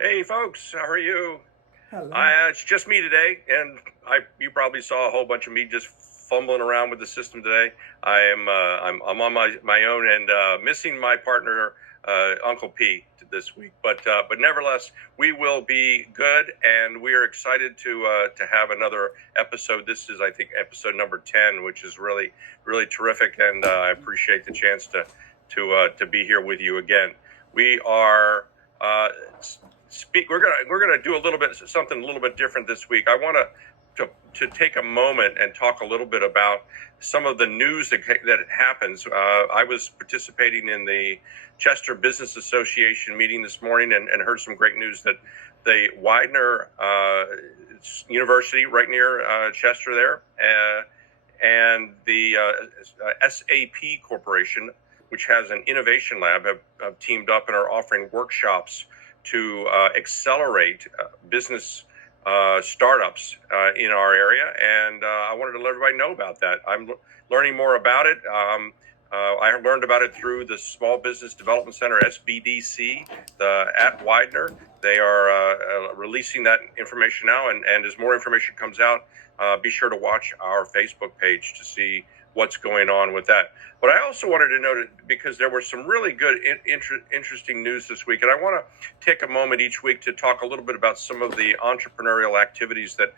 Hey folks, how are you? Hello. It's just me today, and you probably saw a whole bunch of me just fumbling around with the system today. I'm on my own and missing my partner Uncle P this week, but nevertheless we will be good, and we are excited to have another episode. This is, I think, episode number 10, which is really terrific, and I appreciate the chance to be here with you again. We are. We're gonna do something a little bit different this week. I want to take a moment and talk a little bit about some of the news that happens. I was participating in the Chester Business Association meeting this morning and heard some great news that the Widener University right near Chester there and the SAP Corporation, which has an innovation lab, have teamed up and are offering workshops to accelerate business startups in our area, and I wanted to let everybody know about that. I'm learning more about it. I learned about it through the Small Business Development Center, SBDC, at Widener. They are releasing that information now, and as more information comes out, be sure to watch our Facebook page to see what's going on with that. But I also wanted to note it because there were some really good, interesting news this week, and I want to take a moment each week to talk a little bit about some of the entrepreneurial activities that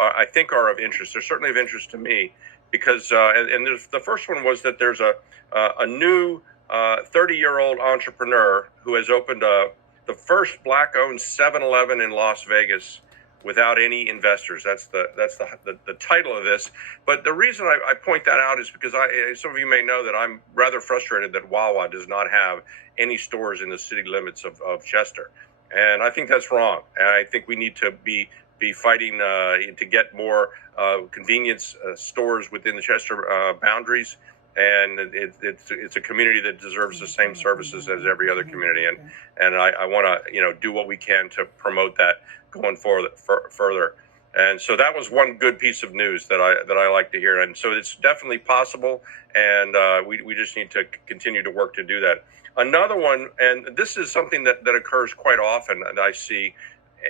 I think are of interest. They're certainly of interest to me because, and the first one was that there's a new 30-year-old entrepreneur who has opened the first Black-owned 7-Eleven in Las Vegas without any investors. That's the title of this. But the reason I point that out is because some of you may know that I'm rather frustrated that Wawa does not have any stores in the city limits of Chester, and I think that's wrong. And I think we need to be fighting to get more convenience stores within the Chester boundaries. And it's a community that deserves the same services as every other community, and I want to do what we can to promote that going further. And so that was one good piece of news that I like to hear. And so it's definitely possible, and we just need to continue to work to do that. Another one, and this is something that occurs quite often that I see,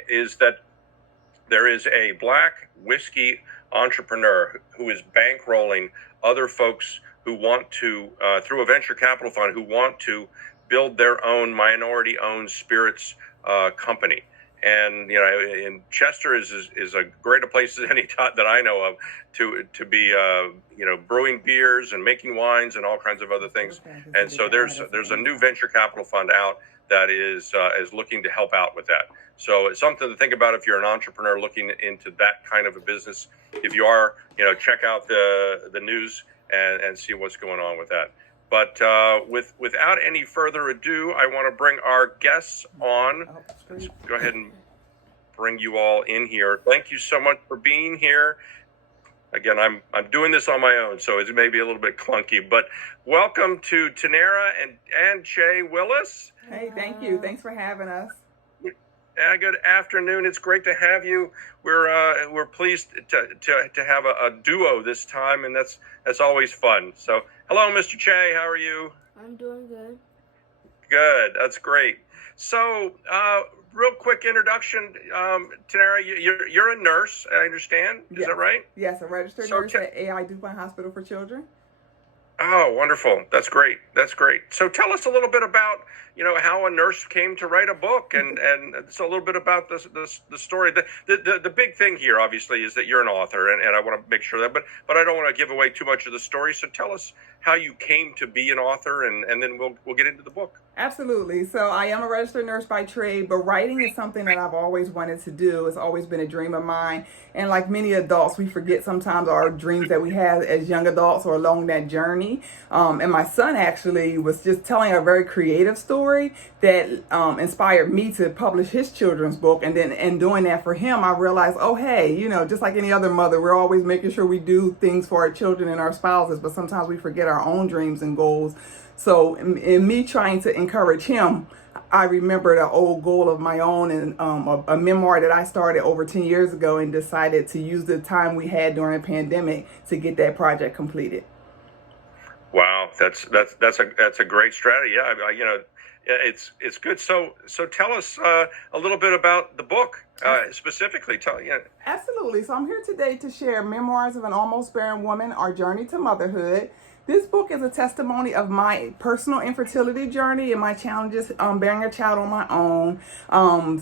is that there is a Black whiskey entrepreneur who is bankrolling other folks who want to, through a venture capital fund, who want to build their own minority-owned spirits company. And in Chester is a greater place as any that I know of to be brewing beers and making wines and all kinds of other things. And so there's a new venture capital fund out that is looking to help out with that. So it's something to think about if you're an entrepreneur looking into that kind of a business. If you are, check out the news and see what's going on with that. But without any further ado, I want to bring our guests on. Let's go ahead and bring you all in here. Thank you so much for being here. Again, I'm doing this on my own, so it may be a little bit clunky. But welcome to Tanera and Che Willis. Hey, thank you. Thanks for having us. Good afternoon. It's great to have you. We're pleased to have a duo this time, and that's always fun. So, hello, Mr. Che. How are you? I'm doing good. Good. That's great. So, real quick introduction, Tanera. You're a nurse, I understand. Is that right? Yes, a registered nurse at AI DuPont Hospital for Children. Oh, wonderful. That's great. So tell us a little bit about, how a nurse came to write a book and so a little bit about the story. The big thing here, obviously, is that you're an author, and I want to make sure that, but I don't want to give away too much of the story. So tell us how you came to be an author, and then we'll get into the book. Absolutely. So I am a registered nurse by trade, but writing is something that I've always wanted to do. It's always been a dream of mine. And like many adults, we forget sometimes our dreams that we have as young adults or along that journey. And my son actually was just telling a very creative story that inspired me to publish his children's book. And then in doing that for him, I realized, oh, hey, just like any other mother, we're always making sure we do things for our children and our spouses, but sometimes we forget our own dreams and goals. So in me trying to encourage him, I remembered an old goal of my own and a memoir that I started over 10 years ago and decided to use the time we had during the pandemic to get that project completed. Wow, that's a great strategy. Yeah, it's good. So tell us a little bit about the book specifically. Absolutely. So I'm here today to share Memoirs of an Almost Barren Woman: Our Journey to Motherhood. This book is a testimony of my personal infertility journey and my challenges bearing a child on my own.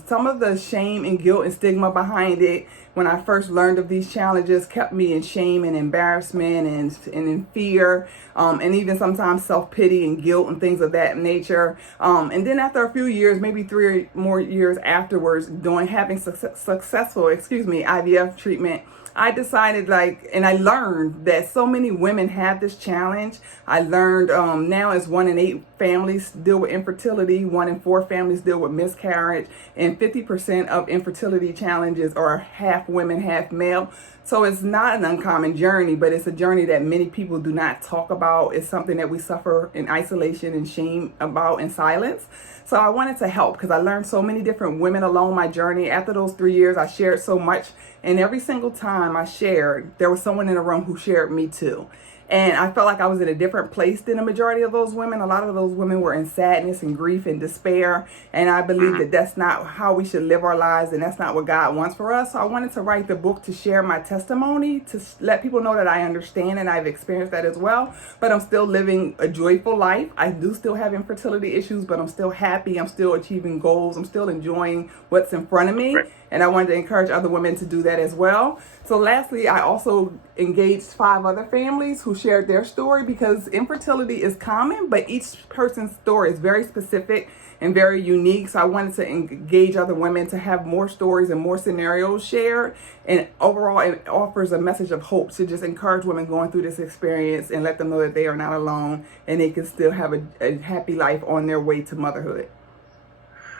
Some of the shame and guilt and stigma behind it when I first learned of these challenges kept me in shame and embarrassment and in fear, and even sometimes self-pity and guilt and things of that nature. And then after a few years, maybe 3 more years afterwards, having successful IVF treatment, I decided and I learned that so many women have this challenge. I learned now it's 1 in 8 families deal with infertility, 1 in 4 families deal with miscarriage, and 50% of infertility challenges are half women, half male. So it's not an uncommon journey, but it's a journey that many people do not talk about. It's something that we suffer in isolation and shame about in silence. So I wanted to help because I learned so many different women along my journey. After those 3 years, I shared so much. And every single time I shared, there was someone in the room who shared me too. And I felt like I was in a different place than the majority of those women. A lot of those women were in sadness and grief and despair. And I believe that that's not how we should live our lives, and that's not what God wants for us. So I wanted to write the book to share my testimony, to let people know that I understand and I've experienced that as well. But I'm still living a joyful life. I do still have infertility issues, but I'm still happy. I'm still achieving goals. I'm still enjoying what's in front of me. And I wanted to encourage other women to do that as well. So lastly, I also engaged 5 other families who shared their story, because infertility is common, but each person's story is very specific and very unique. So I wanted to engage other women to have more stories and more scenarios shared. And overall, it offers a message of hope to just encourage women going through this experience and let them know that they are not alone and they can still have a happy life on their way to motherhood.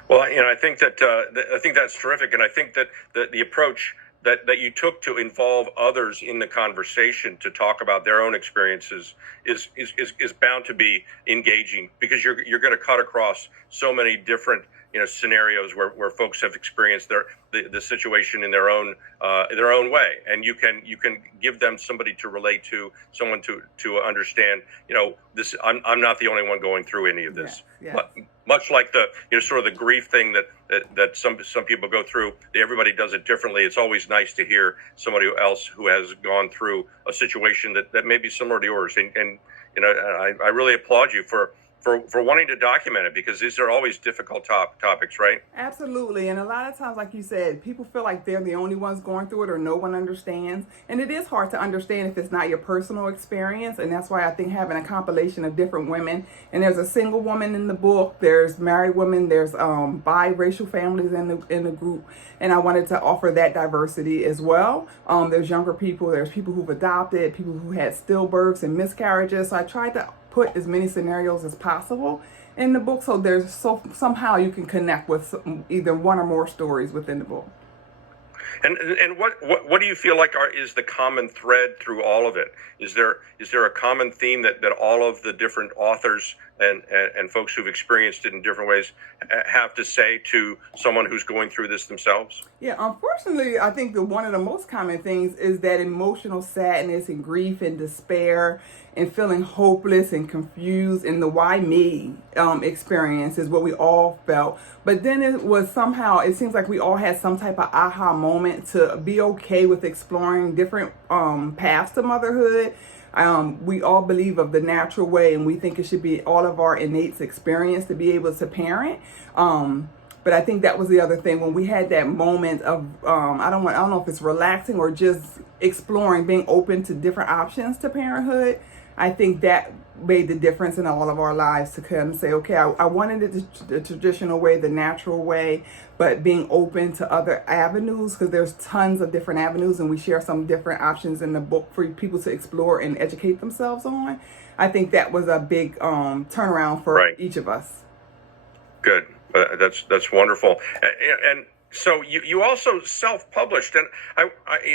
Well, I think that's terrific, and I think that the approach that you took to involve others in the conversation to talk about their own experiences is bound to be engaging, because you're going to cut across so many different scenarios where folks have experienced the situation in their own way, and you can give them somebody to relate to, someone to understand. This I'm not the only one going through any of this. Yes. But much like the sort of the grief thing that some people go through, everybody does it differently. It's always nice to hear somebody else who has gone through a situation that may be similar to yours, and I really applaud you for wanting to document it, because these are always difficult topics, right? Absolutely. And a lot of times, like you said, people feel like they're the only ones going through it, or no one understands. And it is hard to understand if it's not your personal experience. And that's why I think having a compilation of different women, and there's a single woman in the book, there's married women, there's biracial families in the group. And I wanted to offer that diversity as well. There's younger people, there's people who've adopted, people who had stillbirths and miscarriages. So I tried to put as many scenarios as possible in the book, so somehow you can connect with either one or more stories within the book. And what do you feel like is the common thread through all of it? Is there a common theme that all of the different authors and folks who've experienced it in different ways have to say to someone who's going through this themselves? Yeah, unfortunately, I think one of the most common things is that emotional sadness and grief and despair and feeling hopeless and confused, and the why me experience is what we all felt. But then it seems like we all had some type of aha moment to be okay with exploring different paths to motherhood. We all believe of the natural way, and we think it should be all of our innate experience to be able to parent. But I think that was the other thing, when we had that moment of I don't know if it's relaxing or just exploring, being open to different options to parenthood. I think that made the difference in all of our lives, to kind of say, okay, I wanted it the traditional way, the natural way, but being open to other avenues, because there's tons of different avenues, and we share some different options in the book for people to explore and educate themselves on. I think that was a big turnaround for each of us. Good. That's wonderful. And So you also self-published, and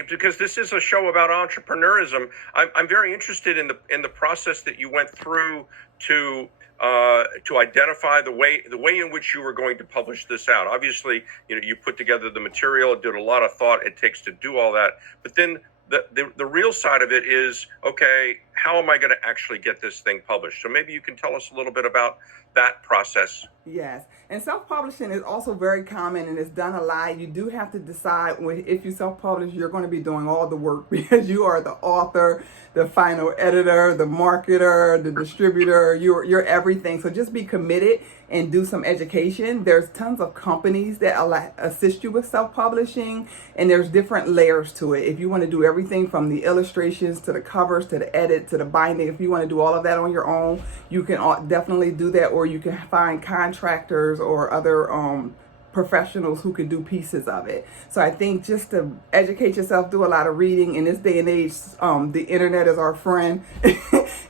because this is a show about entrepreneurism, I'm very interested in the process that you went through to identify the way in which you were going to publish this out. Obviously, you put together the material, did a lot of thought it takes to do all that, but then the real side of it is, okay, how am I going to actually get this thing published? So maybe you can tell us a little bit about that process. Yes, and self-publishing is also very common, and it's done a lot. You do have to decide if you self-publish, you're going to be doing all the work because you are the author, the final editor, the marketer, the distributor. You're everything. So just be committed and do some education. There's tons of companies that assist you with self-publishing, and there's different layers to it. If you want to do everything from the illustrations to the covers to the edit to the binding, if you want to do all of that on your own, you can definitely do that, or you can find contractors or other professionals who can do pieces of it. So I think just to educate yourself, do a lot of reading. In this day and age, the internet is our friend,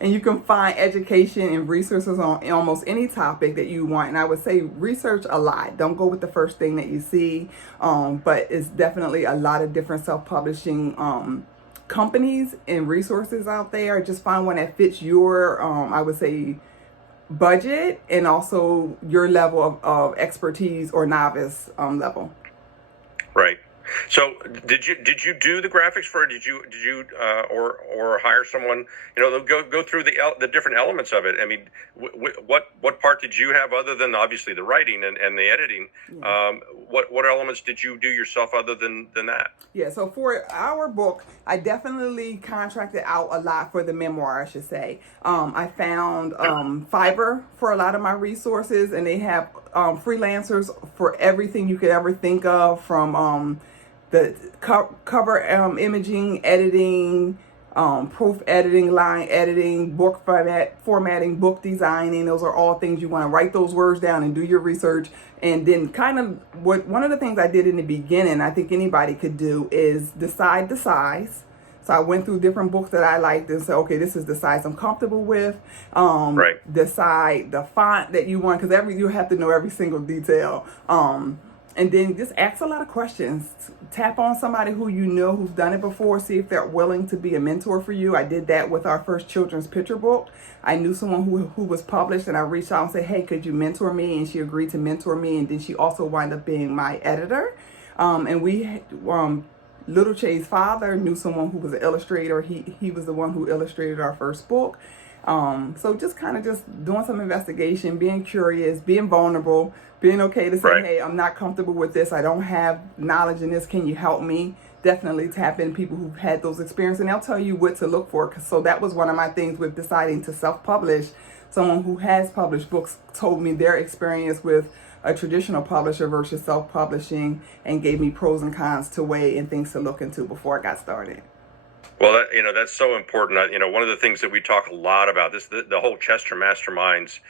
and you can find education and resources on almost any topic that you want. And I would say research a lot. Don't go with the first thing that you see, but it's definitely a lot of different self-publishing companies and resources out there. Just find one that fits your, I would say, budget and also your level of expertise or novice level. Right. So did you do the graphics for it? Did you or hire someone? Go through the different elements of it. I mean, what part did you have other than obviously the writing and the editing? Yeah. What elements did you do yourself other than that? Yeah. So for our book, I definitely contracted out a lot for the memoir, I should say. I found Fiverr for a lot of my resources, and they have freelancers for everything you could ever think of, from the cover imaging, editing, proof editing, line editing, book formatting, book designing. Those are all things you want to write those words down and do your research. And then kind of one of the things I did in the beginning, I think anybody could do, is decide the size. So I went through different books that I liked and said, okay, this is the size I'm comfortable with. Right. Decide the font that you want, because you have to know every single detail. And then just ask a lot of questions. Tap on somebody who you know who's done it before. See if they're willing to be a mentor for you. I did that with our first children's picture book. I knew someone who was published, and I reached out and said, hey, could you mentor me? And she agreed to mentor me. And then she also wound up being my editor. And we, Little Che's father knew someone who was an illustrator. He was the one who illustrated our first book. So just kind of just doing some investigation, being curious, being vulnerable, being okay to say, right, hey, I'm not comfortable with this. I don't have knowledge in this. Can you help me? Definitely tap in people who've had those experiences, and they'll tell you what to look for. So that was one of my things with deciding to self-publish. Someone who has published books told me their experience with a traditional publisher versus self-publishing, and gave me pros and cons to weigh and things to look into before I got started. Well, that's so important. One of the things that we talk a lot about, the whole Chester Masterminds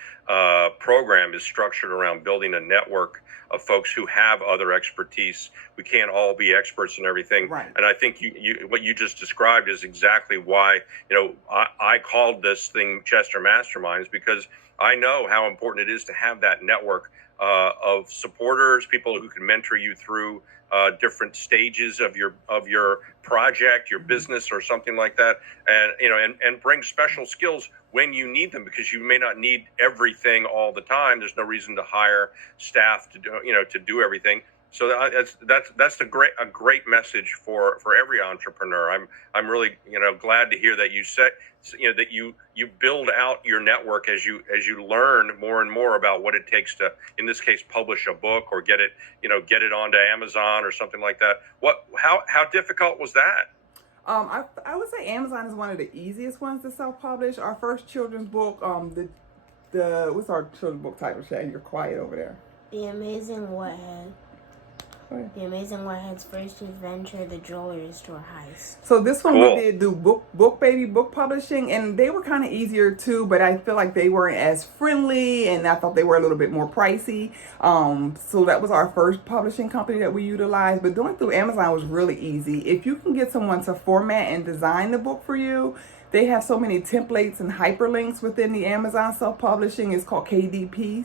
program is structured around building a network of folks who have other expertise. We can't all be experts in everything. Right. And I think what you just described is exactly why, I called this thing Chester Masterminds, because I know how important it is to have that network of supporters, people who can mentor you through different stages of your project, your business, or something like that, and bring special skills when you need them, because you may not need everything all the time. There's no reason to hire staff to do everything. So that's a great message for every entrepreneur. I'm really glad to hear that you said that you build out your network as you learn more and more about what it takes to, in this case, publish a book or get it onto Amazon or something like that. How difficult was that? I would say Amazon is one of the easiest ones to self-publish. Our first children's book, the what's our children's book title, Shay? You're quiet over there. The Amazing Whitehead. The Amazing Whitehead's first adventure, the jewelry store heist. So this one we did do book publishing, and they were kind of easier too, but I feel like they weren't as friendly, and I thought they were a little bit more pricey. So that was our first publishing company that we utilized, but doing through Amazon was really easy. If you can get someone to format and design the book for you, they have so many templates and hyperlinks within the Amazon self-publishing. It's called KDP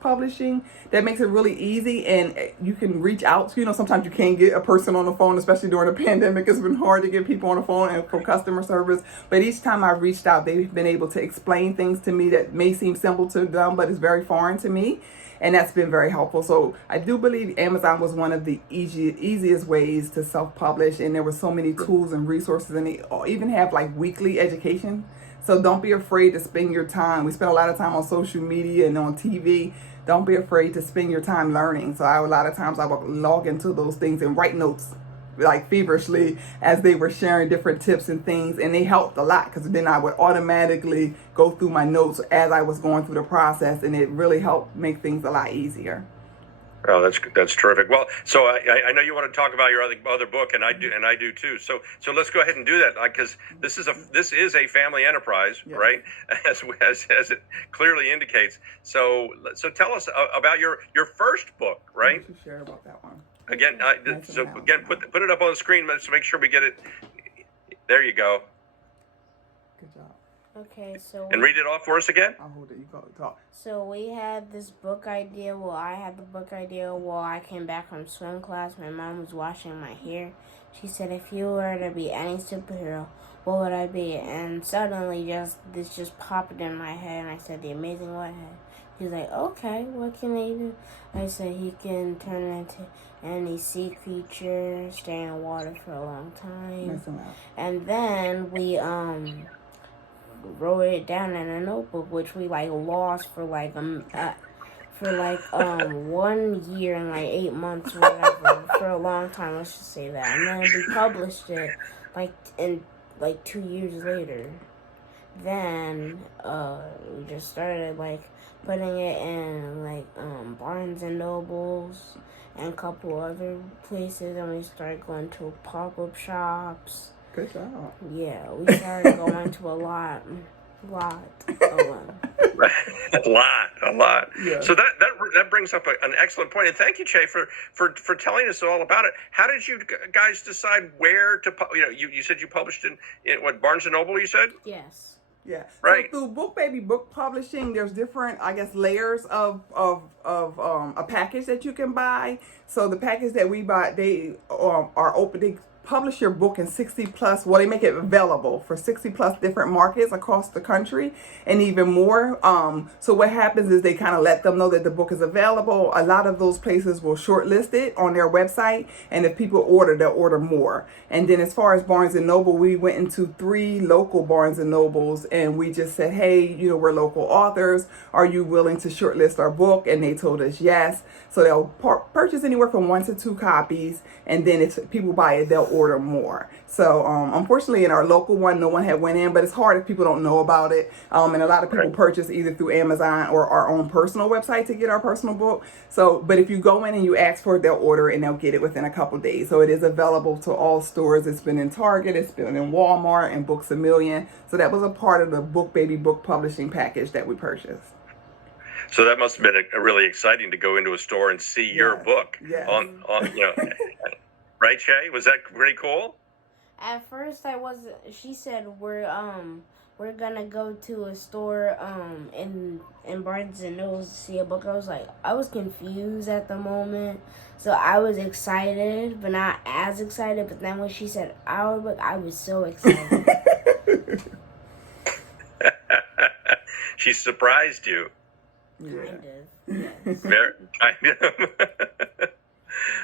publishing that makes it really easy, and you can reach out. Sometimes you can't get a person on the phone, especially during the pandemic. It's been hard to get people on the phone and for customer service. But each time I've reached out, they've been able to explain things to me that may seem simple to them, but it's very foreign to me. And that's been very helpful. So I do believe Amazon was one of the easiest ways to self-publish. And there were so many tools and resources. And they even have like weekly education. So don't be afraid to spend your time. We spend a lot of time on social media and on TV. Don't be afraid to spend your time learning. So a lot of times I would log into those things and write notes like feverishly as they were sharing different tips and things, and they helped a lot because then I would automatically go through my notes as I was going through the process, and it really helped make things a lot easier. Oh, that's terrific. Well, so I know you want to talk about your other book, and I do too. So let's go ahead and do that, because this is a family enterprise, yes. Right? As it clearly indicates. So tell us about your first book, right? What you share about that one? Again, put it up on the screen. Let's make sure we get it. There you go. Good job. Okay, so... And read it off for us again? I'll hold it. You go talk. So we had this book idea. Well, I had the book idea while I came back from swim class. My mom was washing my hair. She said, if you were to be any superhero, what would I be? And suddenly this just popped in my head, and I said, The Amazing Whitehead. He was like, okay, what can he do? I said, he can turn into any sea creature, stay in water for a long time. And then we wrote it down in a notebook, which we lost for 1 year and 8 months or whatever, for a long time, let's just say that. And then we published it 2 years later. Then we just started putting it in Barnes and Nobles and a couple other places, and we started going to pop-up shops. Good job. Yeah, we started going to a lot of them. A lot. Yeah. So that brings up an excellent point, and thank you, Che, for telling us all about it. How did you guys decide where to? You said you published in what, Barnes and Noble? You said? Yes. Yeah. Right. So through Book Baby Book Publishing, there's different, layers of a package that you can buy. So the package that we buy, they are open. They publish your book in 60 plus, well, they make it available for 60 plus different markets across the country and even more. So what happens is they kind of let them know that the book is available. A lot of those places will shortlist it on their website, and if people order, they'll order more. And then as far as Barnes and Noble, we went into 3 local Barnes and Nobles, and we just said, hey, we're local authors. Are you willing to shortlist our book? And they told us yes. So they'll purchase anywhere from 1 to 2 copies, and then if people buy it, they'll order more. So unfortunately, in our local one, no one had went in, but it's hard if people don't know about it. And a lot of people purchase either through Amazon or our own personal website to get our personal book. So, but if you go in and you ask for it, they'll order it and they'll get it within a couple days. So it is available to all stores. It's been in Target, it's been in Walmart, and Books A Million. So that was a part of the Book Baby Book Publishing package that we purchased. So that must have been a really exciting to go into a store and see your book on right, Che? Was that pretty cool? At first, I wasn't. She said we're gonna go to a store in Barnes and Noble to see a book. I was confused at the moment, so I was excited, but not as excited. But then when she said our book, I was so excited. She surprised you. Kind of. Yes. Very kind of.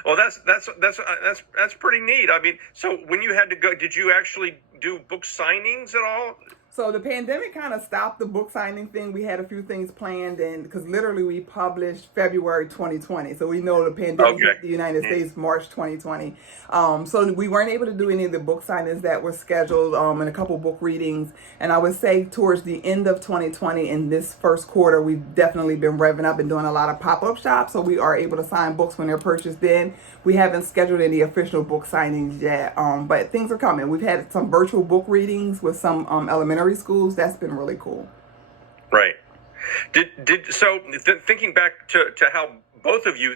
Well, that's pretty neat. I mean, so when you had to go, did you actually do book signings at all? So the pandemic kind of stopped the book signing thing. We had a few things planned, and because literally we published February 2020, so we know the pandemic hit the United States March 2020. So we weren't able to do any of the book signings that were scheduled, and a couple book readings. And I would say towards the end of 2020, in this first quarter, we've definitely been revving up and doing a lot of pop-up shops, so we are able to sign books when they're purchased. Then we haven't scheduled any official book signings yet, but things are coming. We've had some virtual book readings with some elementary schools. That's been really cool. Right. Thinking back to how both of you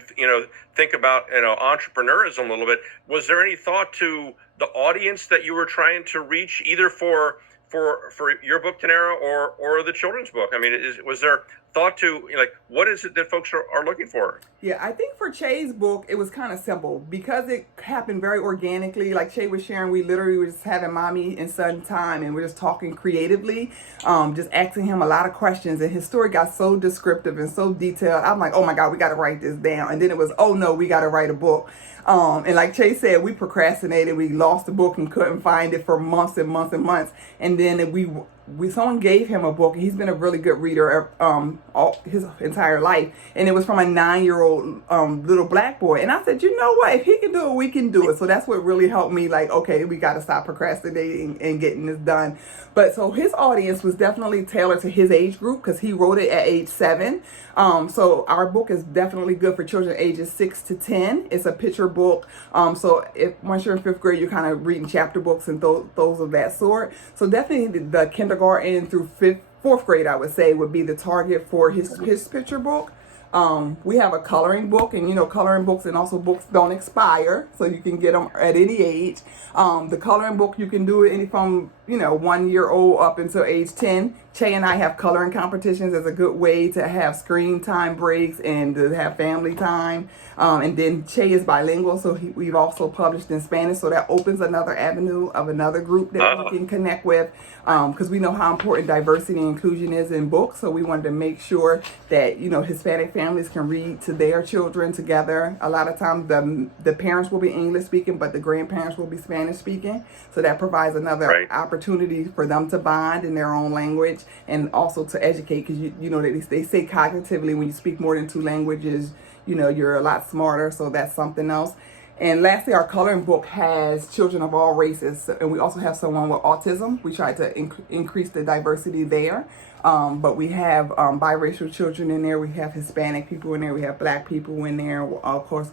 think about entrepreneurism a little bit, was there any thought to the audience that you were trying to reach, either for for your book, Tanera, or the children's book? I mean, was there thought to, like, what is it that folks are looking for? Yeah, I think for Che's book, it was kind of simple because it happened very organically. Like Che was sharing, we literally were just having mommy and son time, and we're just talking creatively, just asking him a lot of questions. And his story got so descriptive and so detailed. I'm like, oh my God, we got to write this down. And then it was, oh no, we got to write a book. And like Che said, we procrastinated. We lost the book and couldn't find it for months and months and months. And then someone gave him a book. He's been a really good reader all his entire life, and it was from a 9-year-old little black boy. And I said, you know what? If he can do it, we can do it. So that's what really helped me. Like, okay, we got to stop procrastinating and getting this done. But so his audience was definitely tailored to his age group because he wrote it at age 7. So our book is definitely good for children ages 6 to 10. It's a picture book. So once you're in 5th grade, you're kind of reading chapter books and those of that sort. So definitely the kindergarten through 4th grade, I would say, would be the target for his picture book. We have a coloring book, and coloring books and also books don't expire, so you can get them at any age. The coloring book, you can do it from 1-year-old up until age 10. Che and I have coloring competitions as a good way to have screen time breaks and to have family time. And then Che is bilingual, so we've also published in Spanish, so that opens another avenue of another group that we can connect with, because we know how important diversity and inclusion is in books. So we wanted to make sure that Hispanic families can read to their children together. A lot of times the parents will be English speaking, but the grandparents will be Spanish speaking. So that provides another opportunity for them to bond in their own language and also to educate, because they say cognitively when you speak more than 2 languages, you're a lot smarter. So that's something else. And lastly, our coloring book has children of all races, and we also have someone with autism. We try to increase the diversity there. But we have biracial children in there. We have Hispanic people in there. We have Black people in there. Of course,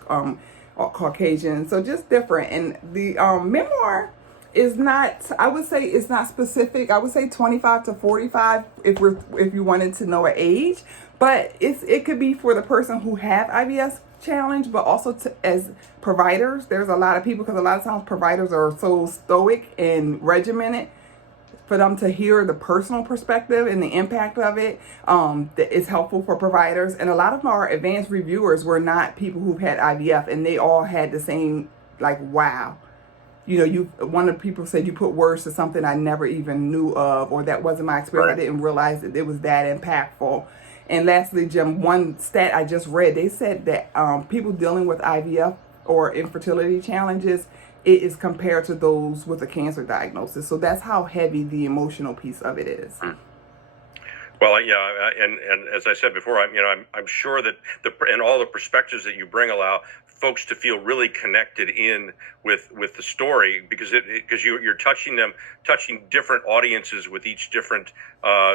Caucasian. So just different. And the memoir is not, I would say it's not specific. I would say 25 to 45 if you wanted to know an age. But it could be for the person who have IBS challenge, but also as providers. There's a lot of people, because a lot of times providers are so stoic and regimented, for them to hear the personal perspective and the impact of it that is helpful for providers. And a lot of our advanced reviewers were not people who've had IVF, and they all had the same, like, wow. One of the people said, you put words to something I never even knew of, or that wasn't my experience. I didn't realize that it was that impactful. And lastly, Jim, one stat I just read, they said that people dealing with IVF or infertility challenges, it is compared to those with a cancer diagnosis. So that's how heavy the emotional piece of it is. Well, yeah, and as I said before, I'm sure that and all the perspectives that you bring allow folks to feel really connected in with the story, because you're touching different audiences with each different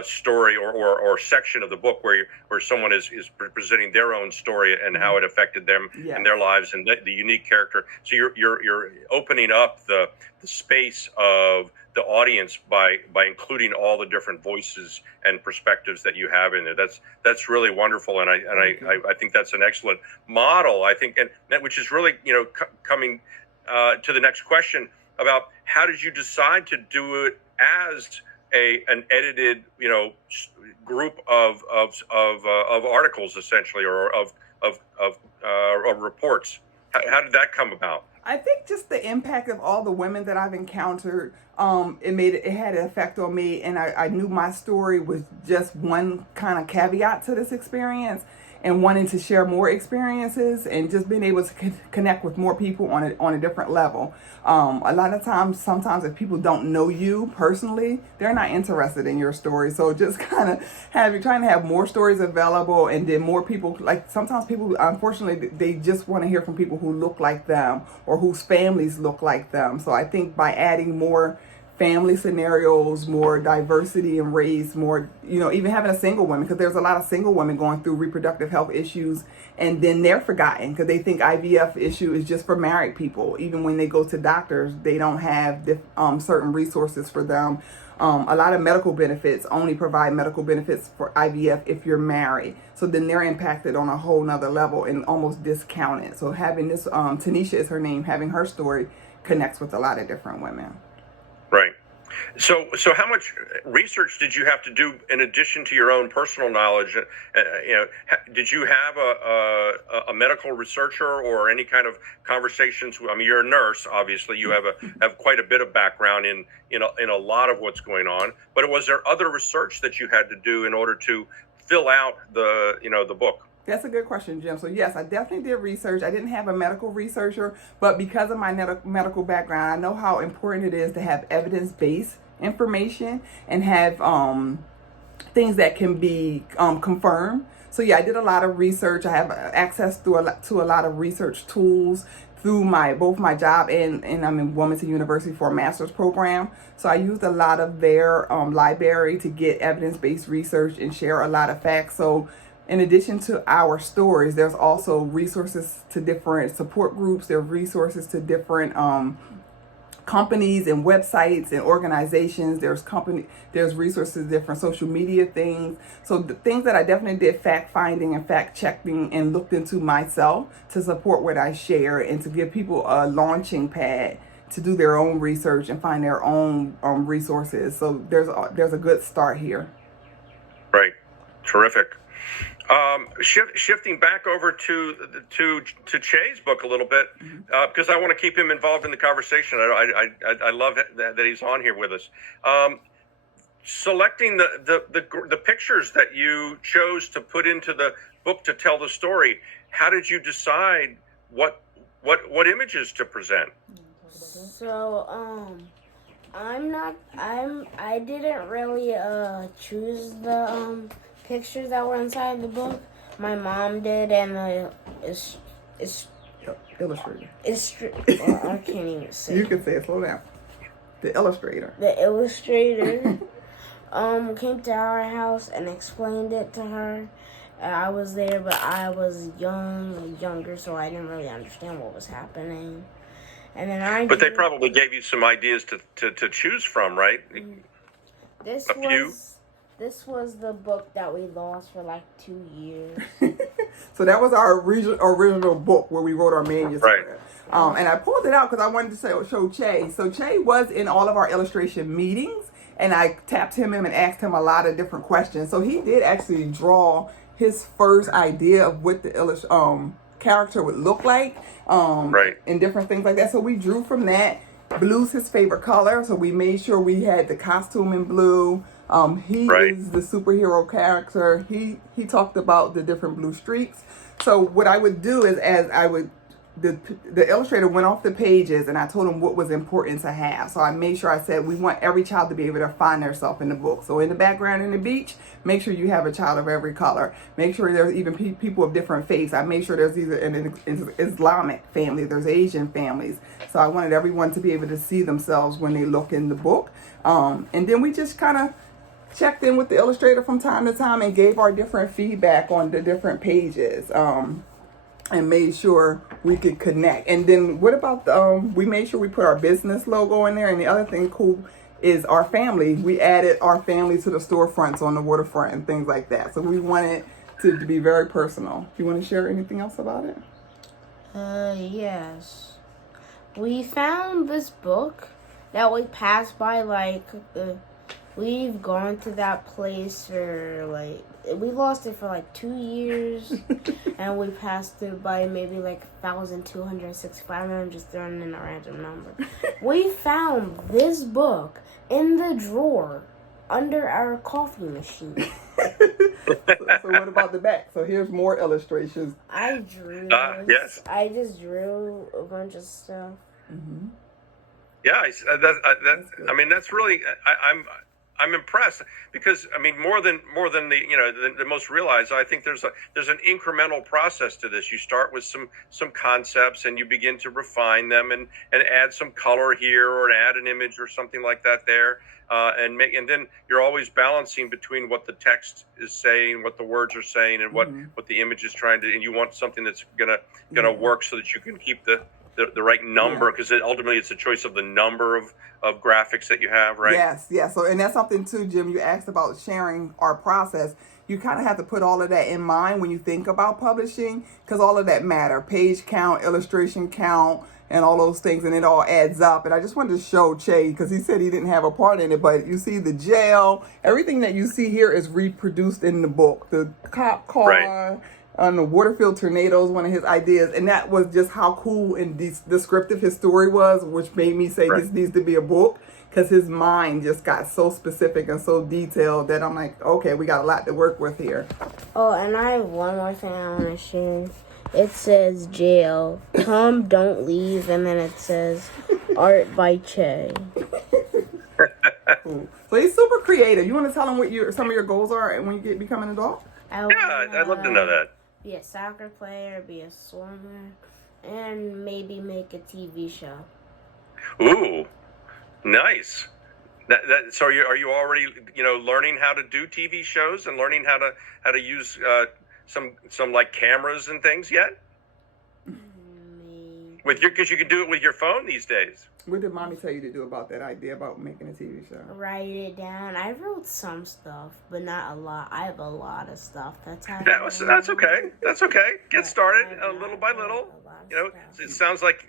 story or section of the book where someone is presenting their own story and how it affected them and their lives and the unique character. So you're opening up the space of the audience by including all the different voices and perspectives that you have in there. That's really wonderful, and I think that's an excellent model. I think, and that, which is really coming to the next question about how did you decide to do it as an edited group of articles, essentially, or of reports. How did that come about? I think just the impact of all the women that I've encountered, it had an effect on me, and I knew my story was just one kind of caveat to this experience, and wanting to share more experiences and just being able to connect with more people on a different level. A lot of times, sometimes if people don't know you personally, they're not interested in your story. So just kind of trying to have more stories available, and then more people, like sometimes people, unfortunately, they just want to hear from people who look like them or whose families look like them. So I think by adding more family scenarios, more diversity and race, more, even having a single woman, because there's a lot of single women going through reproductive health issues, and then they're forgotten because they think IVF issue is just for married people. Even when they go to doctors, they don't have certain resources for them. A lot of medical benefits only provide medical benefits for IVF if you're married. So then they're impacted on a whole nother level and almost discounted. So having this, Tanisha is her name, having her story connects with a lot of different women. Right. So how much research did you have to do in addition to your own personal knowledge? Did you have a medical researcher or any kind of conversations? I mean, you're a nurse, obviously. You have quite a bit of background in a lot of what's going on. But was there other research that you had to do in order to fill out the book? That's a good question, Jim. So yes, I definitely did research. I didn't have a medical researcher, but because of my medical background, I know how important it is to have evidence-based information and have things that can be confirmed. So yeah, I did a lot of research. I have access to a lot of research tools through both my job and I'm in Wilmington University for a master's program. So I used a lot of their library to get evidence-based research and share a lot of facts. So in addition to our stories, there's also resources to different support groups. There are resources to different companies and websites and organizations. There's resources to different social media things. So the things that I definitely did fact finding and fact checking and looked into myself to support what I share and to give people a launching pad to do their own research and find their own resources. So there's a good start here. Right. Terrific. Shifting back over to Che's book a little bit, because I want to keep him involved in the conversation. I love that he's on here with us. Selecting the pictures that you chose to put into the book to tell the story, how did you decide what images to present? So I didn't really choose the pictures that were inside the book. My mom did, and the illustrator. I can't even say. You can say it. Slow down. The illustrator. The illustrator came to our house and explained it to her. I was there, but I was younger, so I didn't really understand what was happening. And then But they probably gave you some ideas to choose from, right? This was the book that we lost for like 2 years. So that was our original book where we wrote our manuscript. Right. And I pulled it out because I wanted to show Che. So Che was in all of our illustration meetings, and I tapped him in and asked him a lot of different questions. So he did actually draw his first idea of what the character would look like, right, and different things like that. So we drew from that. Blue's his favorite color, so we made sure we had the costume in blue. He right. is the superhero character. He talked about the different blue streaks. So what I would do is, the illustrator went off the pages and I told him what was important to have. So I made sure I said we want every child to be able to find themselves in the book. So in the background in the beach, make sure you have a child of every color. Make sure there's even people of different faiths. I made sure there's either an Islamic family, there's Asian families. So I wanted everyone to be able to see themselves when they look in the book. And then we just kind of checked in with the illustrator from time to time and gave our different feedback on the different pages, and made sure we could connect. And then what about we made sure we put our business logo in there. And the other thing cool is our family. We added our family to the storefronts on the waterfront and things like that. So we wanted to be very personal. Do you want to share anything else about it? Yes. We found this book that we passed by, we've gone to that place for we lost it for 2 years, and we passed it by maybe 1,265. I'm just throwing in a random number. We found this book in the drawer under our coffee machine. So what about the back? So here's more illustrations. I drew. Yes. I just drew a bunch of stuff. Mm-hmm. Yeah, that's really. I'm impressed because more than the most realized. I think there's an incremental process to this. You start with some concepts and you begin to refine them and add some color here or add an image or something like that there, and then you're always balancing between what the text is saying, what the words are saying, and what the image is trying to. And you want something that's gonna work so that you can keep the the right number, Yeah. because ultimately it's a choice of the number of graphics that you have, right? Yes, yes. So, and that's something too, Jim. You asked about sharing our process. You kind of have to put all of that in mind when you think about publishing, because all of that matter: page count, illustration count, and all those things, and it all adds up. And I just wanted to show Che, because he said he didn't have a part in it, but you see the gel, everything that you see here is reproduced in the book. The cop car. Right. On the Waterfield tornado is one of his ideas, and that was just how cool and descriptive his story was, which made me say Right. this needs to be a book, because his mind just got so specific and so detailed that I'm like, okay, we got a lot to work with here. Oh, and I have one more thing I want to share. It says jail. Come, don't leave, and then it says art by Che. Cool. So he's super creative. You want to tell him what some of your goals are when you become an adult? I Yeah, I'd love to know that. Be a soccer player, be a swimmer, and maybe make a TV show. Ooh, nice. So are you already learning how to do TV shows and learning how to use some like cameras and things yet? Maybe. Because you can do it with your phone these days. What did mommy tell you to do about that idea about making a TV show? Write it down. I wrote some stuff, but not a lot. I have a lot of stuff. That's okay. That's okay. Get started little by little. It sounds like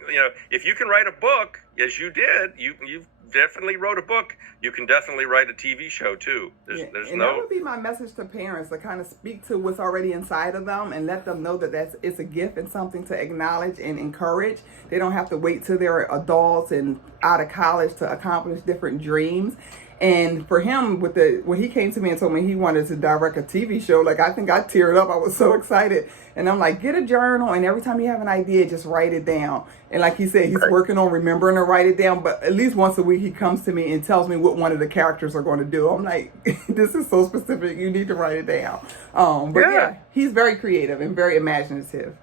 if you can write a book, as you did, you definitely wrote a book. You can definitely write a TV show too. That would be my message to parents, to kind of speak to what's already inside of them and let them know that it's a gift and something to acknowledge and encourage. They don't have to wait till they're adults and out of college to accomplish different dreams. And for him, when he came to me and told me he wanted to direct a TV show, like, I think I teared up. I was so excited. And I'm like, get a journal, and every time you have an idea, just write it down. And like he said, he's working on remembering to write it down. But at least once a week, he comes to me and tells me what one of the characters are going to do. I'm like, this is so specific. You need to write it down. But yeah, he's very creative and very imaginative.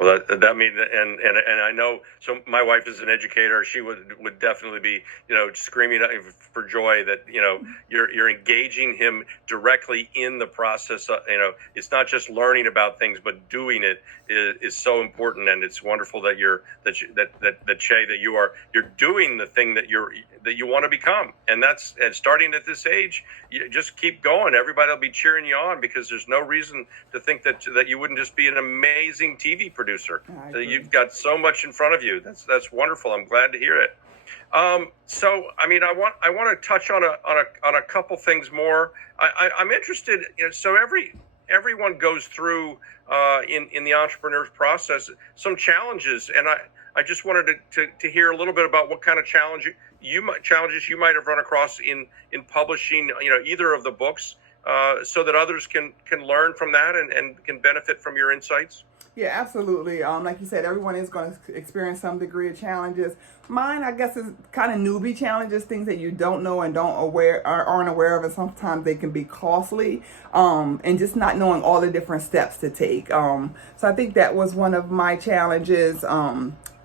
Well, that means, and I know. So my wife is an educator. She would definitely be, screaming for joy that you're engaging him directly in the process. It's not just learning about things, but doing it is so important. And it's wonderful that you're doing the thing that you want to become. And starting at this age, you just keep going. Everybody will be cheering you on, because there's no reason to think that you wouldn't just be an amazing TV producer. You've got so much in front of you. That's wonderful. I'm glad to hear it. So I want to touch on a couple things more. I'm interested. So everyone goes through in the entrepreneur's process some challenges, and I just wanted to hear a little bit about what kind of challenges you might have run across in publishing either of the books, so that others can learn from that and can benefit from your insights. Yeah, absolutely. Like you said, everyone is going to experience some degree of challenges. Mine, I guess, is kind of newbie challenges, things that you don't know and aren't aware of, and sometimes they can be costly. And just not knowing all the different steps to take. So I think that was one of my challenges.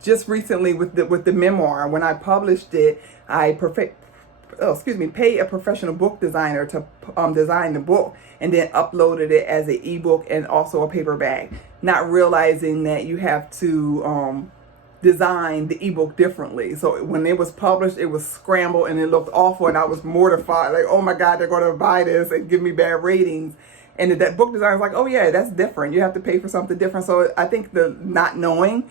Just recently with the memoir, when I published it, I paid a professional book designer to design the book, and then uploaded it as an ebook and also a paperback, not realizing that you have to design the ebook differently. So when it was published, it was scrambled and it looked awful, and I was mortified, like, oh my God, they're going to buy this and give me bad ratings. And that book designer was like, oh yeah, that's different. You have to pay for something different. So I think the not knowing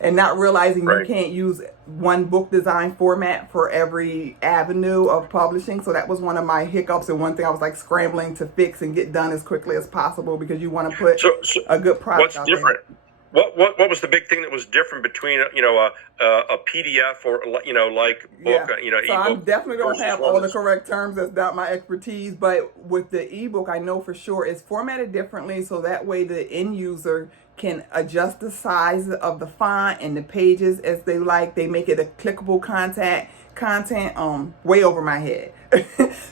and not realizing you can't use one book design format for every avenue of publishing. So that was one of my hiccups, and one thing I was like scrambling to fix and get done as quickly as possible, because you want to put a good product out there. What's different? What was the big thing that was different between a PDF or like book? So I ebook definitely don't versus have all the correct terms. That's not my expertise. But with the ebook, I know for sure it's formatted differently, so that way the end user can adjust the size of the font and the pages as they like. They make it a clickable content way over my head.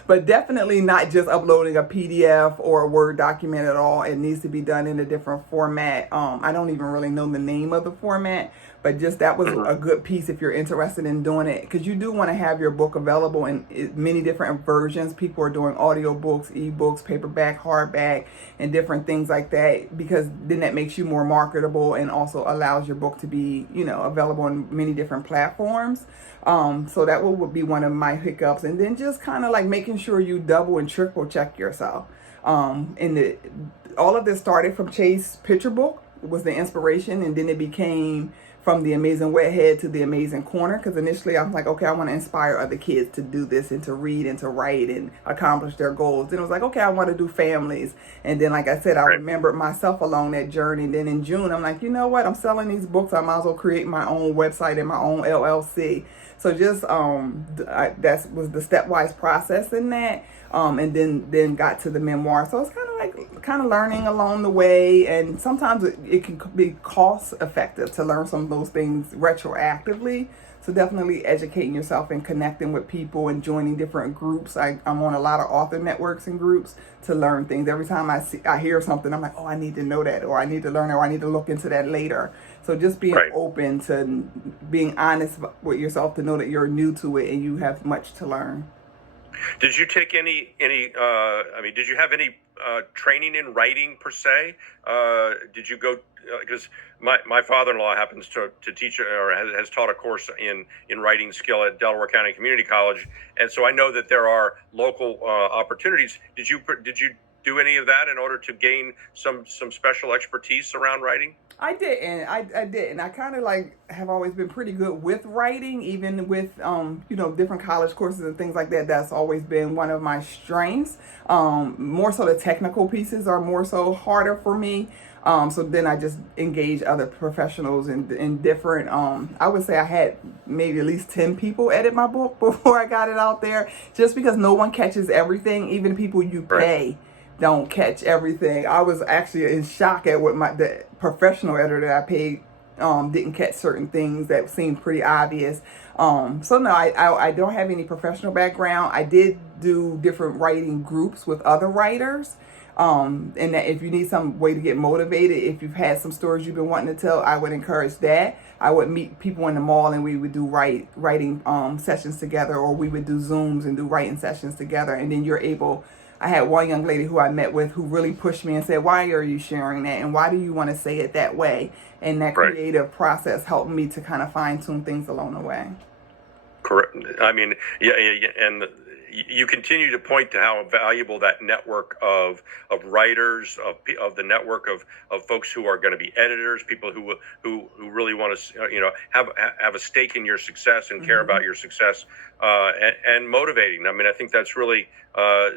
But definitely not just uploading a PDF or a Word document at all. It needs to be done in a different format. I don't even really know the name of the format, but just that was Mhm. a good piece if you're interested in doing it, because you do want to have your book available in many different versions. People are doing audiobooks, ebooks, paperback, hardback, and different things like that, because then that makes you more marketable and also allows your book to be, available on many different platforms. So that would be one of my hiccups. And then just kind of like making sure you double and triple check yourself. All of this started from Chase Picture Book. It was the inspiration, and then it became from the Amazing Wet to the Amazing Corner, because initially I was like, okay, I want to inspire other kids to do this and to read and to write and accomplish their goals. Then it was like, okay, I want to do families. And then, like I said, I Right. remembered myself along that journey. And then in June, I'm like, you know what? I'm selling these books. I might as well create my own website and my own LLC. So just that was the stepwise process in that. And then got to the memoir. So it's kind of learning along the way, and sometimes it can be cost effective to learn some of those things retroactively. So definitely educating yourself and connecting with people and joining different groups. I'm on a lot of author networks and groups to learn things. Every time I hear something, I'm like, oh, I need to know that, or I need to learn it, or I need to look into that later. So just being Right. open to being honest with yourself to know that you're new to it and you have much to learn. Did you take any? Did you have any training in writing per se? Did you go? Because my father-in-law happens to teach or has taught a course in writing skill at Delaware County Community College, and so I know that there are local opportunities. Did you do any of that in order to gain some special expertise around writing? I didn't. I didn't. I kind of have always been pretty good with writing, even with different college courses and things like that. That's always been one of my strengths. More so the technical pieces are more so harder for me. So then I just engage other professionals in different. I would say I had maybe at least 10 people edit my book before I got it out there, just because no one catches everything. Even people you pay don't catch everything. I was actually in shock at what the professional editor that I paid didn't catch certain things that seemed pretty obvious. So no, I don't have any professional background. I did do different writing groups with other writers. And that if you need some way to get motivated, if you've had some stories you've been wanting to tell, I would encourage that. I would meet people in the mall and we would do writing sessions together, or we would do Zooms and do writing sessions together. And then I had one young lady who I met with who really pushed me and said, why are you sharing that? And why do you want to say it that way? And that Right. creative process helped me to kind of fine tune things along the way. Correct. I mean, yeah, and you continue to point to how valuable that network of writers, of the network of folks who are going to be editors, people who really want to have a stake in your success and care about your success, and motivating. I mean, I think that's really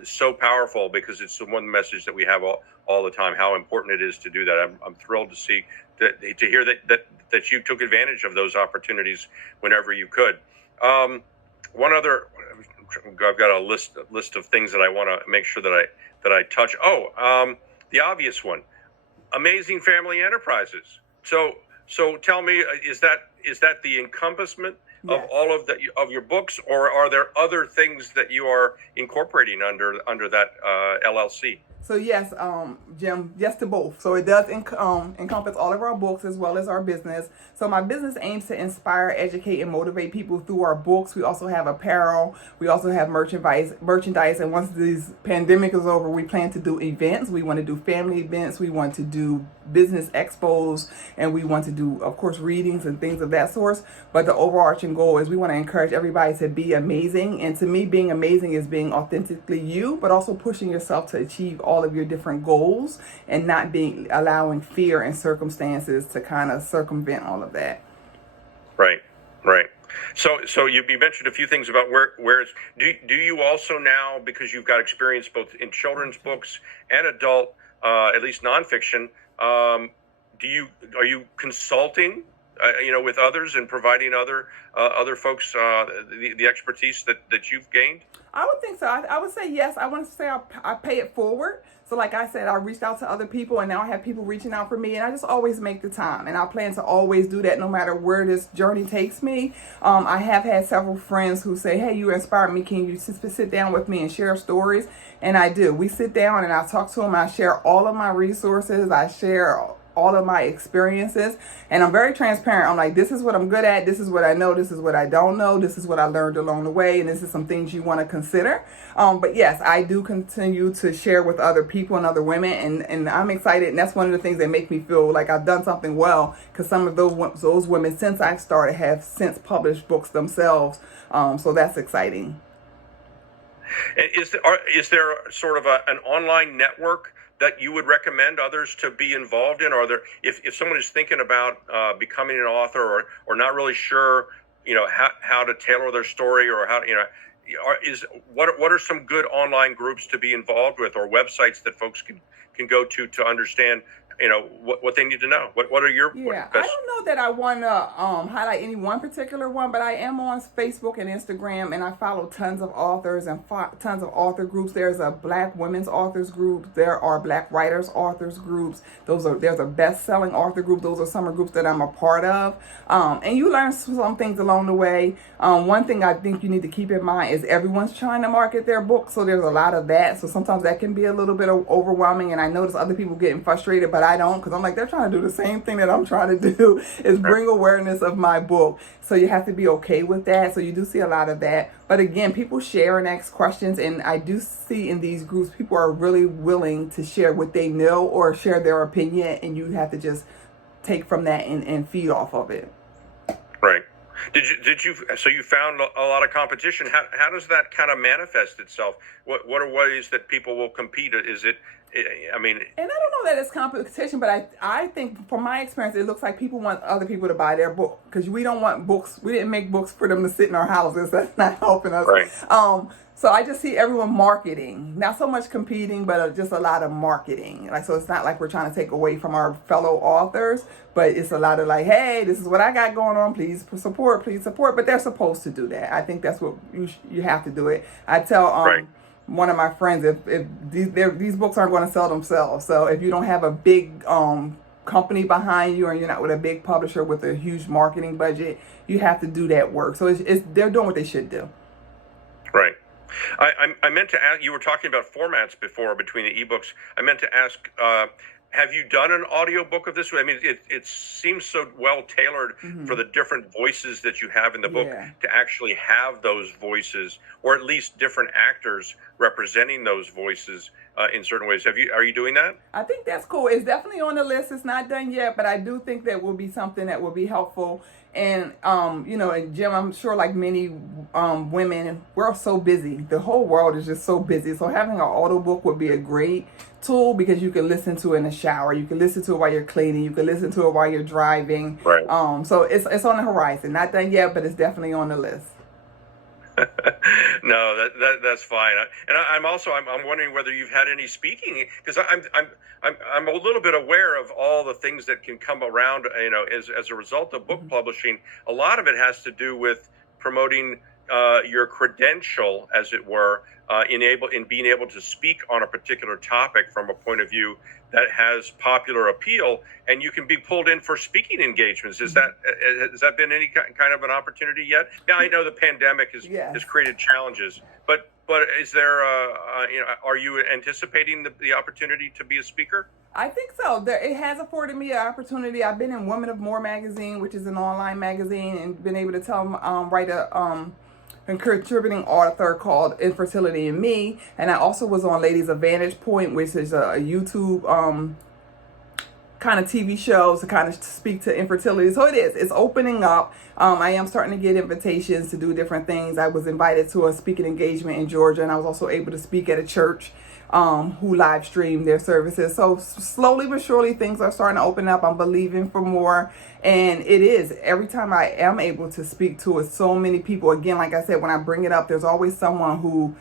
so powerful, because it's the one message that we have all the time, how important it is to do that. I'm thrilled to hear that you took advantage of those opportunities whenever you could. One other, I've got a list of things that I want to make sure that I touch. The obvious one, Amazing Family Enterprises. So tell me, is that the encompassment of Yes. all of your books, or are there other things that you are incorporating under that LLC? So yes, Jim, yes to both. So it does encompass all of our books as well as our business. So my business aims to inspire, educate, and motivate people through our books. We also have apparel. We also have merchandise. And once this pandemic is over, we plan to do events. We want to do family events. We want to do business expos, and we want to do, of course, readings and things of that sort. But the overarching goal is we want to encourage everybody to be amazing. And to me, being amazing is being authentically you, but also pushing yourself to achieve all of your different goals and not allowing fear and circumstances to kind of circumvent all of that. Right. So you mentioned a few things about where it's. Do you also now, because you've got experience both in children's books and adult, at least nonfiction, are you consulting, with others and providing other folks the expertise that you've gained? I would think so. I would say yes. I want to say I pay it forward. So like I said, I reached out to other people, and now I have people reaching out for me, and I just always make the time. And I plan to always do that no matter where this journey takes me. I have had several friends who say, hey, you inspired me. Can you sit down with me and share stories? And I do. We sit down and I talk to them. I share all of my resources. I share all of my experiences, and I'm very transparent. I'm like, this is what I'm good at, this is what I know, this is what I don't know, this is what I learned along the way, and this is some things you want to consider. But yes, I do continue to share with other people and other women, and I'm excited, and that's one of the things that make me feel like I've done something well, because some of those women, since I started, have since published books themselves. So that's exciting. Is there sort of an online network that you would recommend others to be involved in? Are there, if someone is thinking about becoming an author, or not really sure, how to tailor their story, or how, what are some good online groups to be involved with, or websites that folks can go to understand, what they need to know? What are your best? I don't know that I want to highlight any one particular one, but I am on Facebook and Instagram, and I follow tons of authors and tons of author groups. There's a Black women's authors group. There are Black writers authors groups. There's a best-selling author group. Those are some groups that I'm a part of. And you learn some things along the way. One thing I think you need to keep in mind is everyone's trying to market their book, so there's a lot of that. So sometimes that can be a little bit overwhelming, and I notice other people getting frustrated, but I don't, because I'm like, they're trying to do the same thing that I'm trying to do, is bring awareness of my book. So you have to be okay with that. So you do see a lot of that. But again, people share and ask questions, and I do see in these groups, people are really willing to share what they know or share their opinion, and you have to just take from that and feed off of it. Right. So you found a lot of competition. How does that kind of manifest itself? What are ways that people will compete? Is it, I mean... And I don't know that it's competition, but I think from my experience, it looks like people want other people to buy their book, because we don't want books. We didn't make books for them to sit in our houses. That's not helping us. Right. So I just see everyone marketing, not so much competing, but just a lot of marketing. So it's not like we're trying to take away from our fellow authors, but it's a lot of like, hey, this is what I got going on. Please support. But they're supposed to do that. I think that's what you have to do it. I tell one of my friends, if these books aren't going to sell themselves. So if you don't have a big company behind you, or you're not with a big publisher with a huge marketing budget, you have to do that work. So they're doing what they should do. Right. I meant to ask, you were talking about formats before between the ebooks. I meant to ask, have you done an audiobook of this? I mean, it seems so well tailored for the different voices that you have in the book, to actually have those voices, or at least different actors representing those voices in certain ways. Are you doing that? I think that's cool. It's definitely on the list. It's not done yet, but I do think that will be something that will be helpful. And, and Jim, I'm sure like many women, we're so busy. The whole world is just so busy. So having an audiobook would be a great tool, because you can listen to it in the shower. You can listen to it while you're cleaning. You can listen to it while you're driving. Right. So it's on the horizon. Not done yet, but it's definitely on the list. No, that's fine. And I'm wondering whether you've had any speaking, because I'm a little bit aware of all the things that can come around, as a result of book publishing. A lot of it has to do with promoting your credential, as it were, in being able to speak on a particular topic from a point of view that has popular appeal, and you can be pulled in for speaking engagements. Has that been any kind of an opportunity yet? Yeah, I know the pandemic has created challenges, but is there are you anticipating the opportunity to be a speaker? I think so. It has afforded me an opportunity. I've been in Women of More magazine, which is an online magazine, and been able to write a contributing author called Infertility in Me. And I also was on Ladies of Vantage Point, which is a YouTube kind of TV shows to kind of speak to infertility. So it's opening up. I am starting to get invitations to do different things. I was invited to a speaking engagement in Georgia, and I was also able to speak at a church who live stream their services. So slowly but surely things are starting to open up. I'm believing for more, and it is every time I am able to speak to it, so many people. Again, like I said, when I bring it up, there's always someone who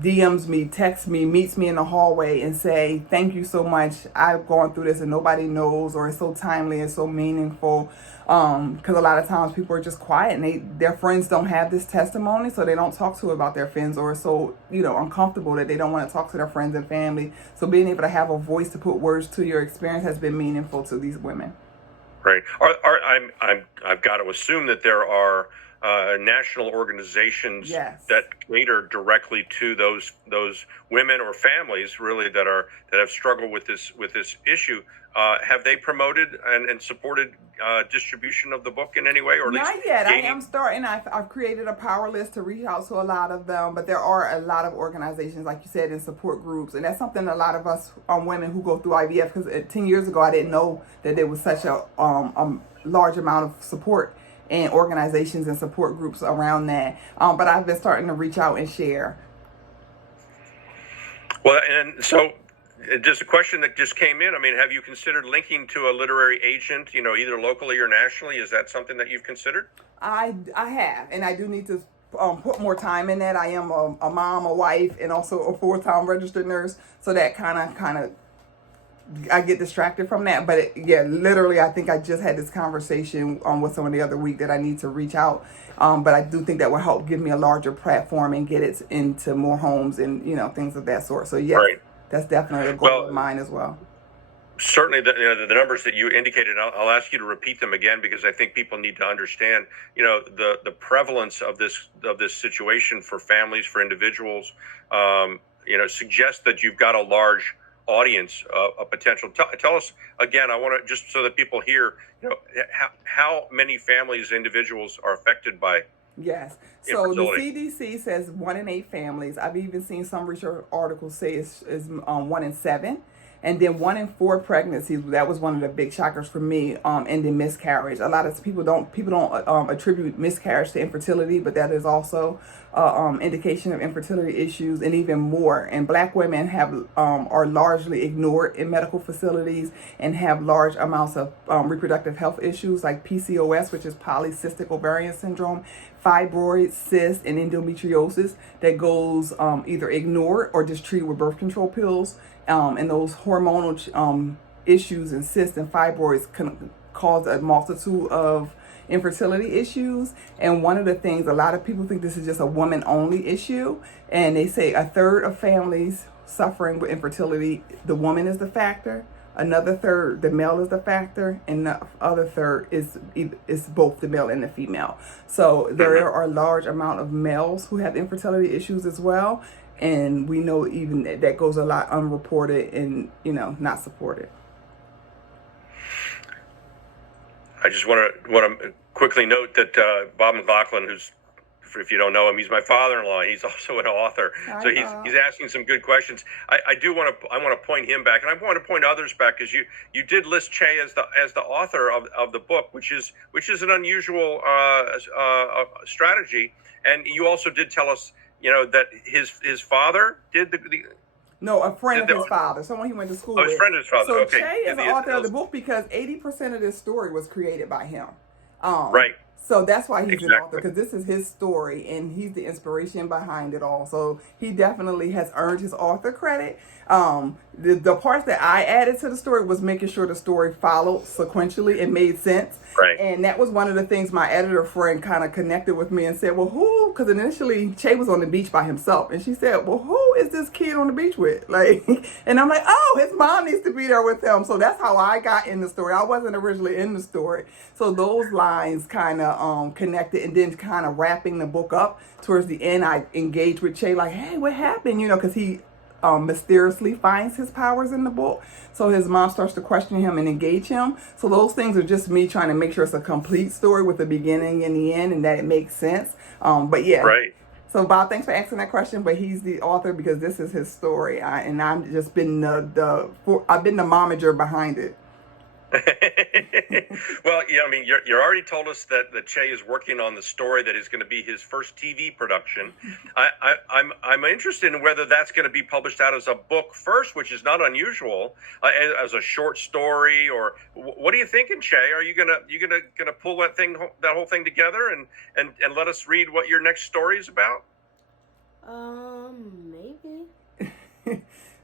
DMs me, texts me, meets me in the hallway and say, thank you so much. I've gone through this and nobody knows, or it's so timely and so meaningful. Because a lot of times people are just quiet, and their friends don't have this testimony, so they don't talk to about their friends, or so uncomfortable that they don't want to talk to their friends and family. So being able to have a voice to put words to your experience has been meaningful to these women. Right. I've got to assume that there are national organizations Yes. that cater directly to those women or families really that have struggled with this issue. Have they promoted and supported distribution of the book in any way, or at least Not yet. I gaining? am starting. I've created a power list to reach out to a lot of them, but there are a lot of organizations, like you said, and support groups, and that's something a lot of us women who go through IVF. Because 10 years ago, I didn't know that there was such a large amount of support and organizations and support groups around that. But I've been starting to reach out and share. Well, and so just a question that just came in. I mean, have you considered linking to a literary agent, either locally or nationally? Is that something that you've considered? I have, and I do need to put more time in that. I am a mom, a wife, and also a full-time registered nurse, so that kind of I get distracted from that. But literally, I think I just had this conversation with someone the other week that I need to reach out. But I do think that will help give me a larger platform and get it into more homes and things of that sort. So yes, Right. That's definitely a goal of mine as well. Certainly, the numbers that you indicated, I'll ask you to repeat them again, because I think people need to understand, the prevalence of this situation for families, for individuals. Suggests that you've got a large audience, a potential. Tell us again. I want to, just so that people hear, how many families, individuals are affected by. Yes. So the infertility. CDC says 1 in 8 families. I've even seen some research articles say it's 1 in 7. And then 1 in 4 pregnancies. That was one of the big shockers for me. Ending miscarriage. A lot of people don't attribute miscarriage to infertility, but that is also indication of infertility issues, and even more. And Black women are largely ignored in medical facilities and have large amounts of reproductive health issues like PCOS, which is polycystic ovarian syndrome, fibroids, cysts, and endometriosis that goes either ignored or just treated with birth control pills. And those hormonal issues and cysts and fibroids can cause a multitude of infertility issues. And one of the things, a lot of people think this is just a woman-only issue, and they say a third of families suffering with infertility, the woman is the factor. Another third, the male is the factor, and the other third is both the male and the female. So there are a large amount of males who have infertility issues as well. And we know even that goes a lot unreported and, not supported. I just want to quickly note that Bob McLaughlin, who's, if you don't know him, he's my father-in-law. He's also an author, so he's asking some good questions. I want to point him back, and I want to point others back, because you did list Che as the author of the book, which is an unusual strategy, and you also did tell us that his father did the No, a friend of his father, someone he went to school with. his friend of his father. So Okay. Che is the author of the book because 80% of this story was created by him. Right. So that's why he's an author, Exactly. because this is his story and he's the inspiration behind it all. So he definitely has earned his author credit. The parts that I added to the story was making sure the story followed sequentially and made sense. Right. And that was one of the things my editor friend kind of connected with me and said, well, who? Because initially Che was on the beach by himself. And she said, well, who is this kid on the beach with? Like, and I'm like, oh, his mom needs to be there with him. So that's how I got in the story. I wasn't originally in the story. So those lines kind of connected, and then kind of wrapping the book up towards the end, I engaged with Che like, hey, what happened? Because he mysteriously finds his powers in the book. So his mom starts to question him and engage him. So those things are just me trying to make sure it's a complete story with the beginning and the end, and that it makes sense. But yeah. Right. So Bob, thanks for asking that question. But he's the author because this is his story, and I'm just been I've been the momager behind it. Well, yeah, I mean, you already told us that Che is working on the story that is going to be his first TV production. I'm interested in whether that's going to be published out as a book first, which is not unusual, as a short story, or what are you thinking, Che? Are you gonna pull that whole thing together and let us read what your next story is about? Maybe.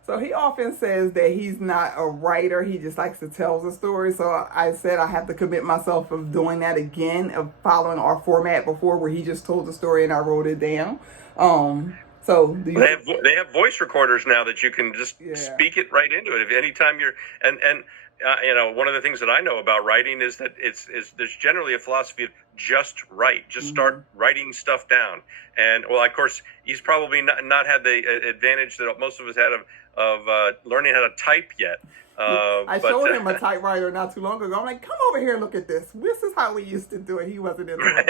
So he often says that he's not a writer. He just likes to tell the story. So I said I have to commit myself of doing that again, of following our format before where he just told the story and I wrote it down. So they have voice recorders now that you can just speak it right into it. If anytime you're one of the things that I know about writing is that there's generally a philosophy of just write. Just start writing stuff down. And well, of course, he's probably not had the advantage that most of us had of learning how to type yet. I showed him a typewriter not too long ago. I'm like, come over here and look at this. This is how we used to do it. He wasn't in the room.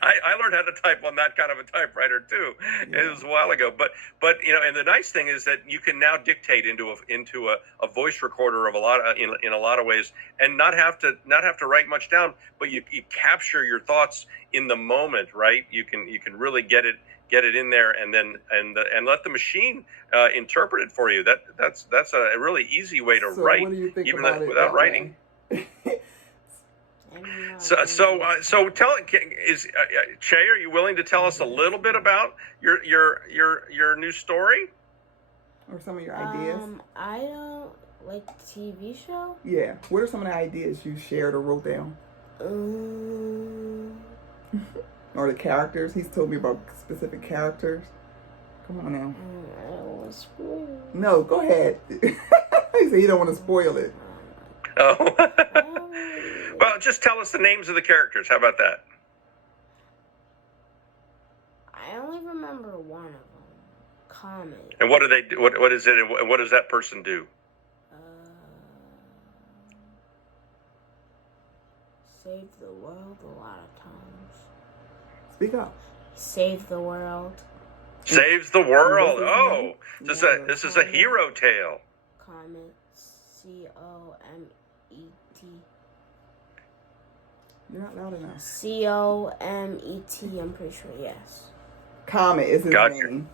I learned how to type on that kind of a typewriter too. Yeah. It was a while ago, but and the nice thing is that you can now dictate into a voice recorder of a lot of, in a lot of ways, and not have to write much down, but you capture your thoughts in the moment, right? You can really get it in there, and then and let the machine interpret it for you. That's a really easy way to write, what do you think even about without writing. So tell Che, are you willing to tell us a little bit about your new story or some of your ideas? I don't like the TV show. Yeah, what are some of the ideas you shared or wrote down? Or the characters? He's told me about specific characters. Come on now. I don't want to spoil it. No, go ahead. He said he don't want to spoil it. Oh. Well, just tell us the names of the characters. How about that? I only remember one of them. Comet. And what do they do? What is it? And what does that person do? Save the world a lot of times. Speak up. Save the world. Saves the world. Oh, this is a hero tale. Comet. C-O-M-E-T. You're not loud enough. C-O-M-E-T, I'm pretty sure, yes. Comet is his name.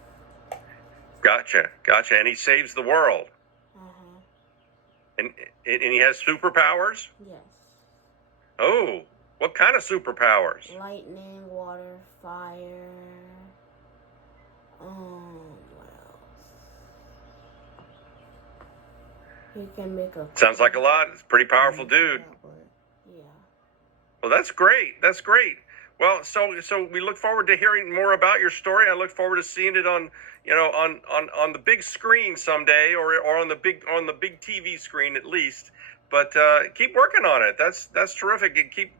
Gotcha. And he saves the world. And he has superpowers? Yes. Oh, what kind of superpowers? Lightning, water, fire. What else? He can make a... Sounds like a lot. It's a pretty powerful dude. Yeah. Well, that's great. Well, so we look forward to hearing more about your story. I look forward to seeing it on the big screen someday, or on the big TV screen at least. But keep working on it. That's terrific. And keep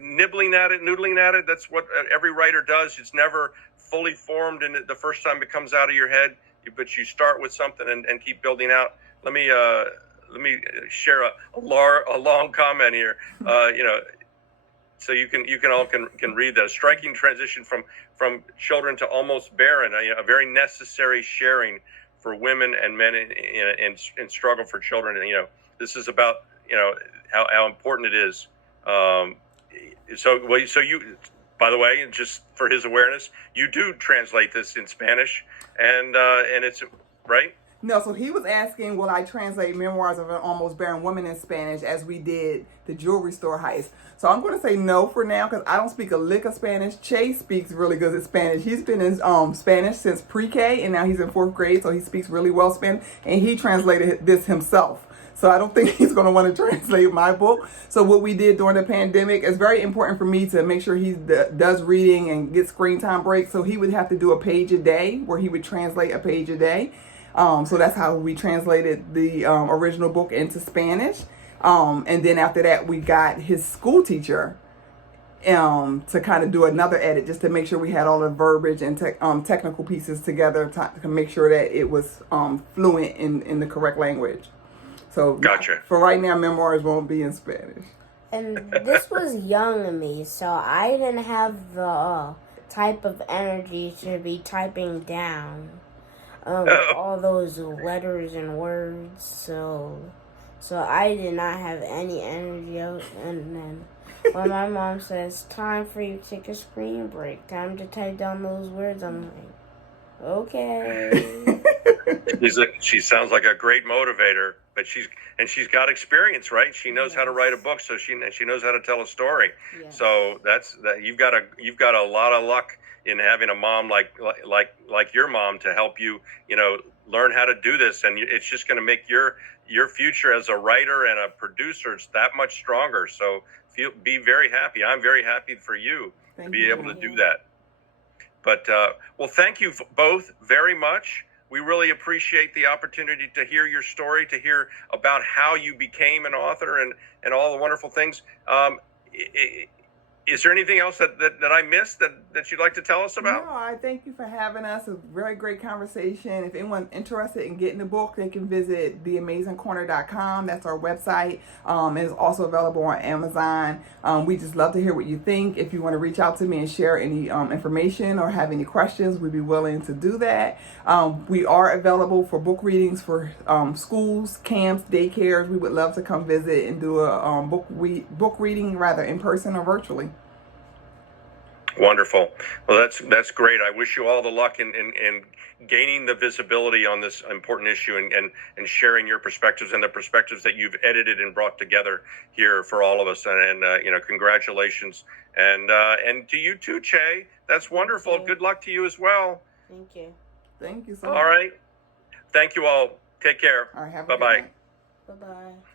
nibbling at it, noodling at it. That's what every writer does. It's never fully formed in the first time it comes out of your head, but you start with something and keep building out. Let me share a long comment here. So you can read that. A striking transition from children to almost barren. A very necessary sharing for women and men in struggle for children. And, this is about how important it is. So you, by the way, and just for his awareness, you do translate this in Spanish, and it's right. No, so he was asking, will I translate Memoirs of an Almost Barren Woman in Spanish as we did the jewelry store heist? So I'm going to say no for now because I don't speak a lick of Spanish. Che speaks really good at Spanish. He's been in Spanish since pre-K, and now he's in 4th grade, so he speaks really well Spanish, and he translated this himself. So I don't think he's going to want to translate my book. So what we did during the pandemic is very important for me to make sure he does reading and get screen time breaks. So he would have to do a page a day where he would translate a page a day. So that's how we translated the original book into Spanish. And then after that, we got his school teacher to kind of do another edit just to make sure we had all the verbiage and technical pieces together to make sure that it was fluent in the correct language. So gotcha. For right now, Memoirs won't be in Spanish. And this was young of me, so I didn't have the type of energy to be typing down all those letters and words. So I did not have any energy. And then when my mom says, time for you to take a screen break, time to type down those words, I'm like, okay. She sounds like a great motivator, but she's got experience, right? She knows how to write a book, so she knows how to tell a story. Yes. So you've got a lot of luck in having a mom like your mom to help you, learn how to do this, and it's just going to make your future as a writer and a producer that much stronger. So be very happy. I'm very happy for you to be able to do that. But well, thank you both very much. We really appreciate the opportunity to hear your story, to hear about how you became an author and all the wonderful things. Is there anything else that I missed that you'd like to tell us about? No, I thank you for having us. A very great conversation. If anyone's interested in getting the book, they can visit theamazingcorner.com. That's our website. It's also available on Amazon. We just love to hear what you think. If you want to reach out to me and share any information or have any questions, we'd be willing to do that. We are available for book readings for schools, camps, daycares. We would love to come visit and do a book reading, rather in person or virtually. Wonderful. Well, that's great. I wish you all the luck in gaining the visibility on this important issue and sharing your perspectives and the perspectives that you've edited and brought together here for all of us. And congratulations. And to you too, Che. That's wonderful. Good luck to you as well. Thank you. Thank you so much. All right. Thank you all. Take care. All right, have a Bye-bye. good night. Bye-bye.